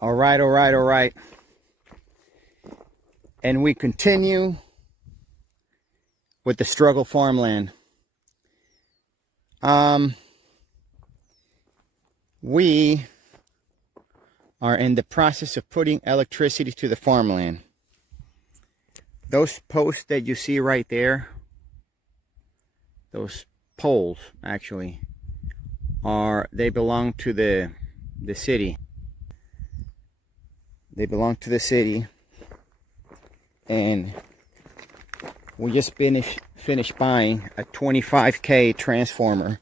All right, all right, all right. And we continue with the struggle farmland. We are in the process of putting electricity to the farmland. Those posts that you see right there, those poles actually, they belong to the city. They belong to the city, and we just finished buying a 25K transformer,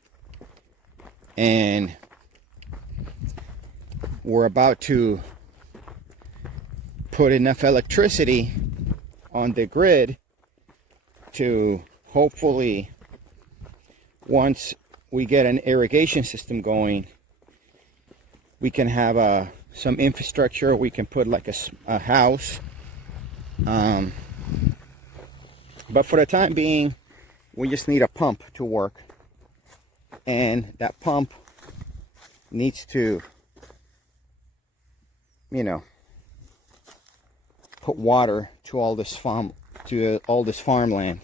and we're about to put enough electricity on the grid to hopefully, once we get an irrigation system going, we can have some infrastructure. We can put like a house, but for the time being we just need a pump to work, and that pump needs to, you know, put water to all this farmland.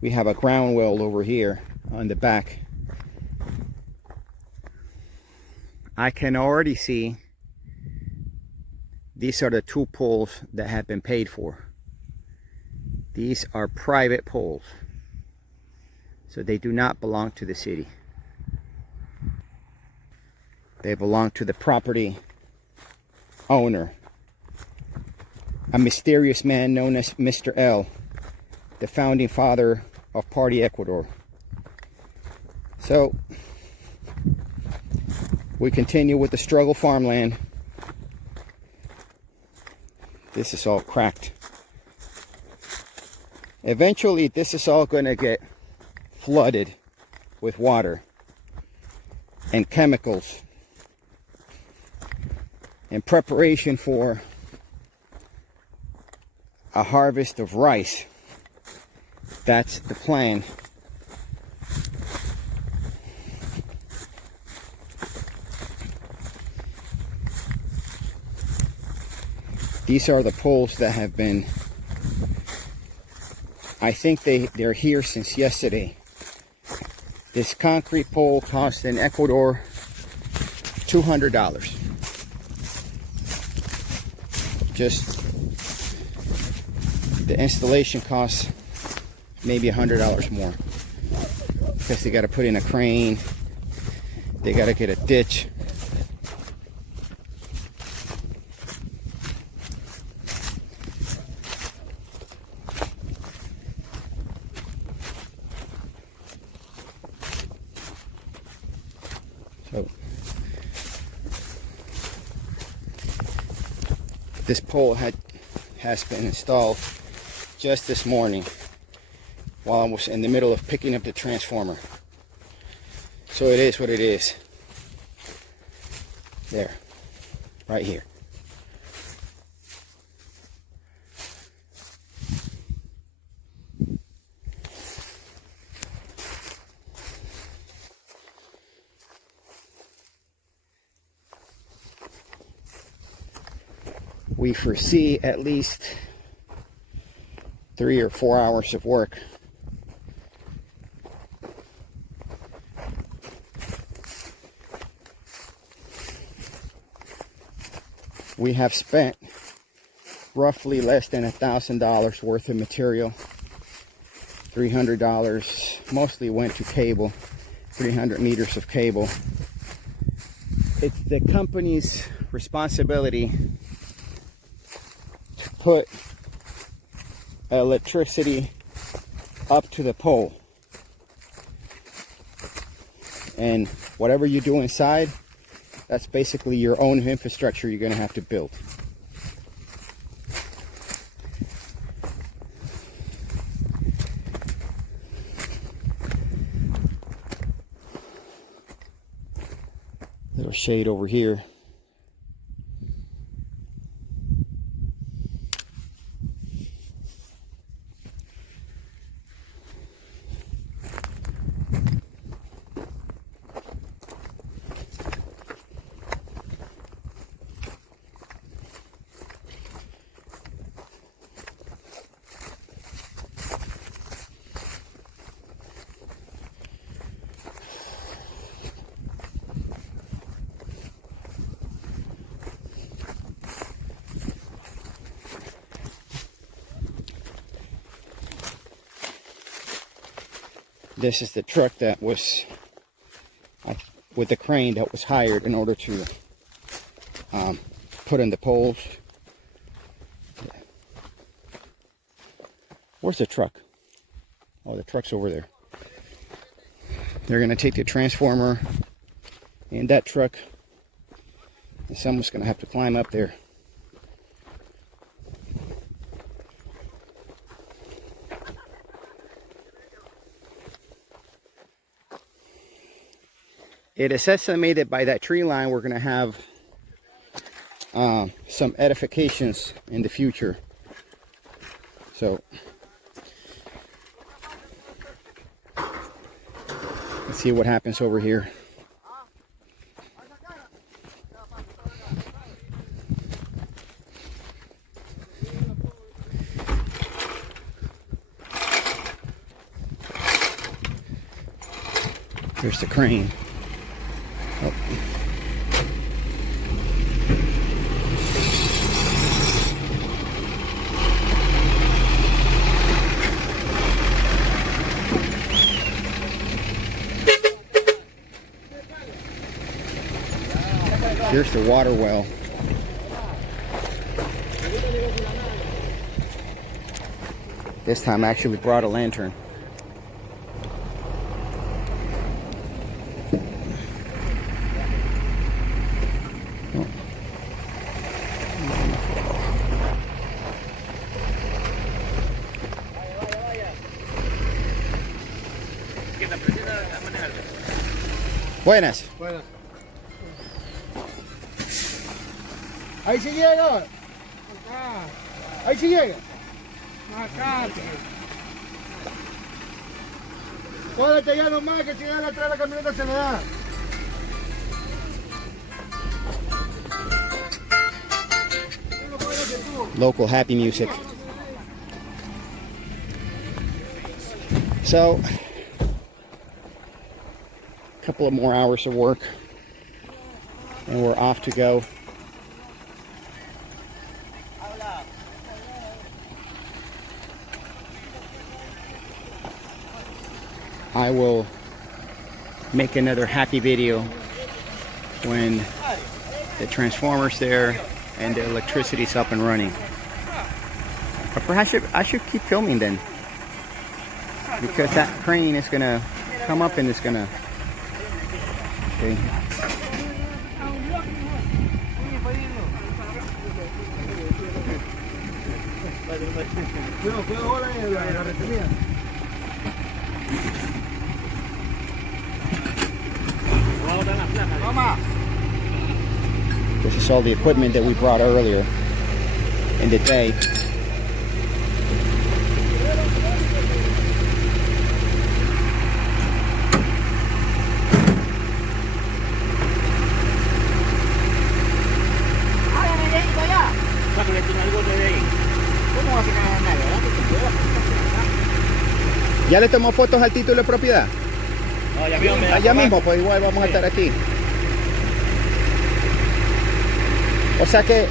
We have a ground well over here on the back. I can already see these are the 2 poles that have been paid for. These are private poles, so they do not belong to the city. They belong to the property owner, a mysterious man known as Mr. L, the founding father of Party Ecuador. So we continue with the struggle farmland. This is all cracked. Eventually this is all going to get flooded with water and chemicals in preparation for a harvest of rice. That's the plan. These are the poles that have been, I think they're here since yesterday. This concrete pole cost in Ecuador $200. Just the installation costs maybe $100 more, because they got to put in a crane, they got to get a ditch. So this pole has been installed just this morning while I was in the middle of picking up the transformer. So it is what it is. There, right here. We foresee at least 3 or 4 hours of work. We have spent roughly less than $1,000 worth of material. $300 mostly went to cable, 300 meters of cable. It's the company's responsibility to put electricity up to the pole, and whatever you do inside, that's basically your own infrastructure you're going to have to build. Little shade over here. This is the truck that was with the crane that was hired in order to put in the poles. Where's the truck? Oh, the truck's over there. They're going to take the transformer in that truck, and someone's going to have to climb up there. It is estimated by that tree line we're going to have some edifications in the future. So let's see what happens over here. Here's the crane. Oh. Here's the water well. This time I actually brought a lantern. Buenas. Buenas. Ahí sí llega. Acá. Ahí sí llega. Acá. Pódete ya nomás que si llega atrás de la camioneta se le da. Local happy music. So, a couple of more hours of work and we're off to go. I will make another happy video when the transformer's there and the electricity's up and running. But perhaps I should keep filming then, because that crane is gonna come up and it's gonna. Okay. This is all the equipment that we brought earlier in the day. ¿Ya le tomó fotos al título de propiedad? No, ya mismo, allá mismo, pues igual vamos a estar aquí. O sea que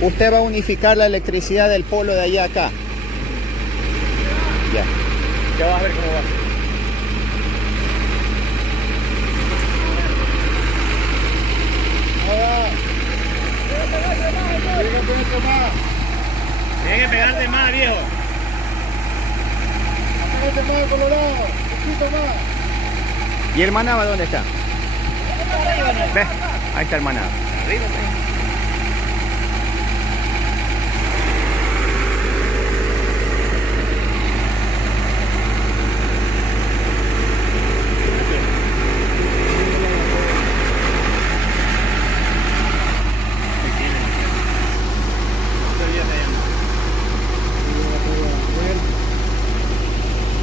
usted va a unificar la electricidad del polo de allá acá. Ya. Ya vas a ver cómo va. Tiene que pegarte más, viejo. Pégate más, colorado. Un poquito más. ¿Y el manaba dónde está? ¿Ves? Ahí está el manaba. Arriba,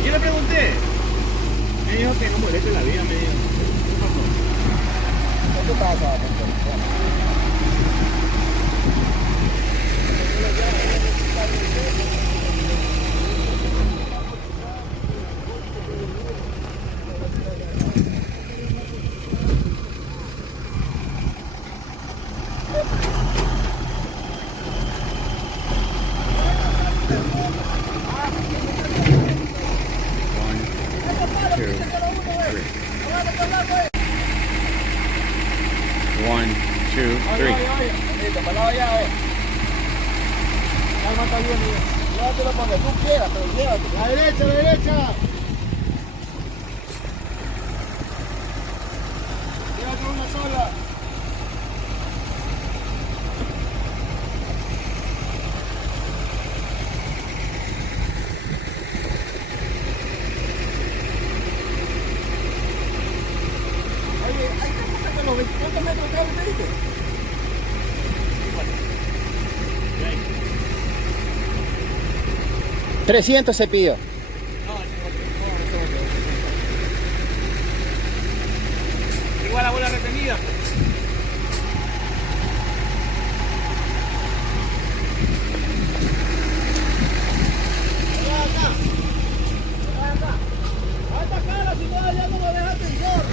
yo le pregunté, me dijo que no moleste la vida, me dijo. ¿Qué pasa? One, two. 1, 2, 3. Listo, para la olla, Calma, está bien, bien. Llévatelo donde tú quieras, pero llévatelo. La derecha, la derecha. Llévatelo una sola. Oye, hay que buscar los 24 metros de cable, ¿te dije? 300 se pidió. Igual la bola retenida. ¡Alta cara si todavía no lo dejas tensor!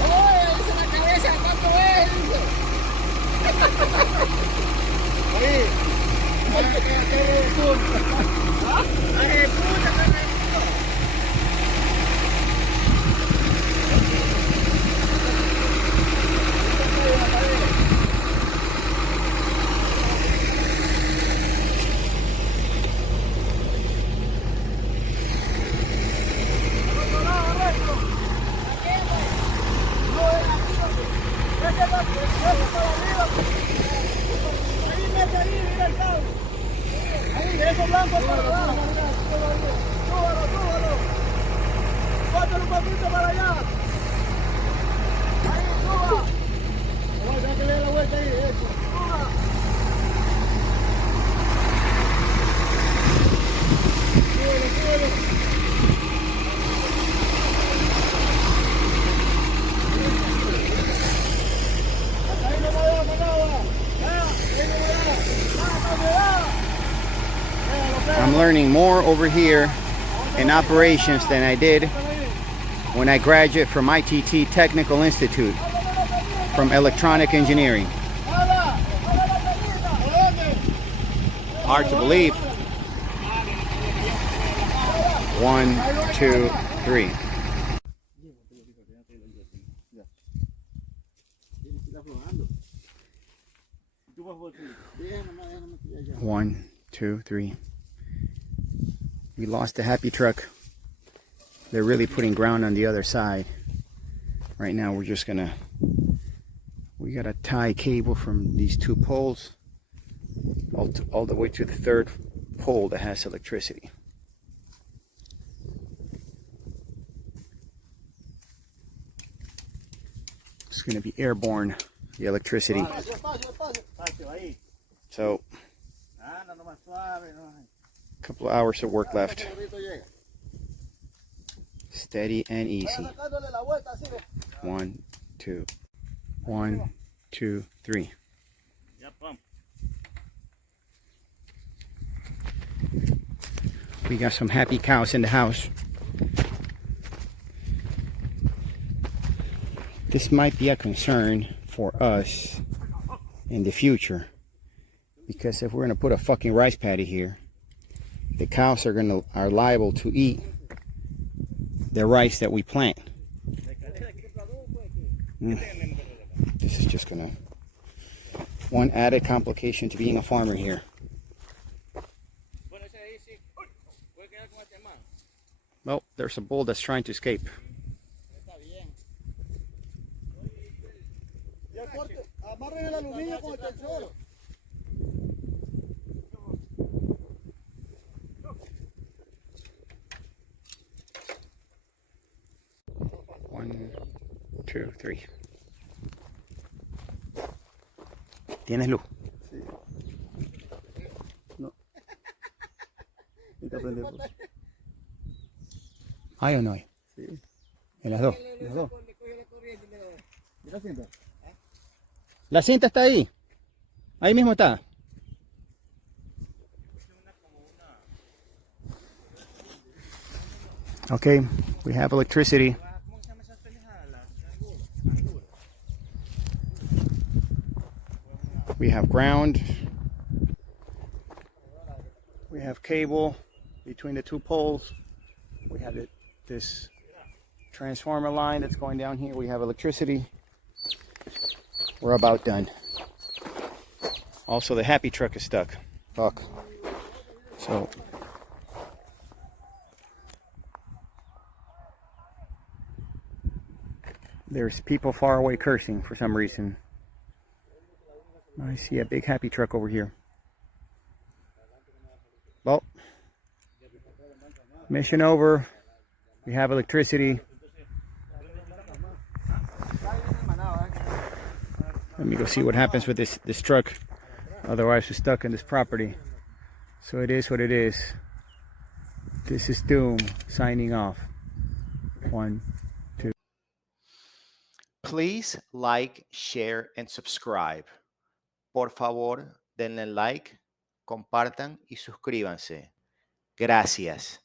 ¡Oye, dice la cabeza! ¿Cuánto es? Dice. Oye, ¿qué eres tú? ¡Ay, puta, qué rico! Ahí, eso blanco para abajo. Súbalo, súbalo. Bótalo un poquito para allá. Ahí, suba. Tengo que darle la vuelta ahí, eso. Suba. Súbalo, súbalo. Ahí no me da, no me da. Ahí no me da. No me da. I'm learning more over here in operations than I did when I graduated from ITT Technical Institute from electronic engineering. Hard to believe. 1, 2, 3. One, two, three. We lost the happy truck. They're really putting ground on the other side. Right now we're just gonna, we gotta tie cable from these two poles all the way to the third pole that has electricity. It's gonna be airborne, the electricity. So, a couple of hours of work left. Steady and easy. 1, 2. 1, 2, 3. We got some happy cows in the house. This might be a concern for us in the future, because if we're gonna put a fucking rice paddy here, the cows are liable to eat the rice that we plant. This is just gonna, one added complication to being a farmer here. Well, there's a bull that's trying to escape. One, two, three. ¿Tienes luz? Sí. No. ¿Hay o no hay? Sí. En las dos. Las dos. Mira, cinta. La cinta está ahí. Ahí mismo está. Okay, we have electricity. We have ground. We have cable between the two poles. We have this transformer line that's going down here. We have electricity. We're about done. Also, the happy truck is stuck. Fuck. So there's people far away cursing for some reason. I see a big happy truck over here. Well, mission over. We have electricity. Let me go see what happens with this truck. Otherwise, we're stuck in this property. So it is what it is. This is Doom signing off. 1, 2. Please like, share, and subscribe. Por favor, denle like, compartan y suscríbanse. Gracias.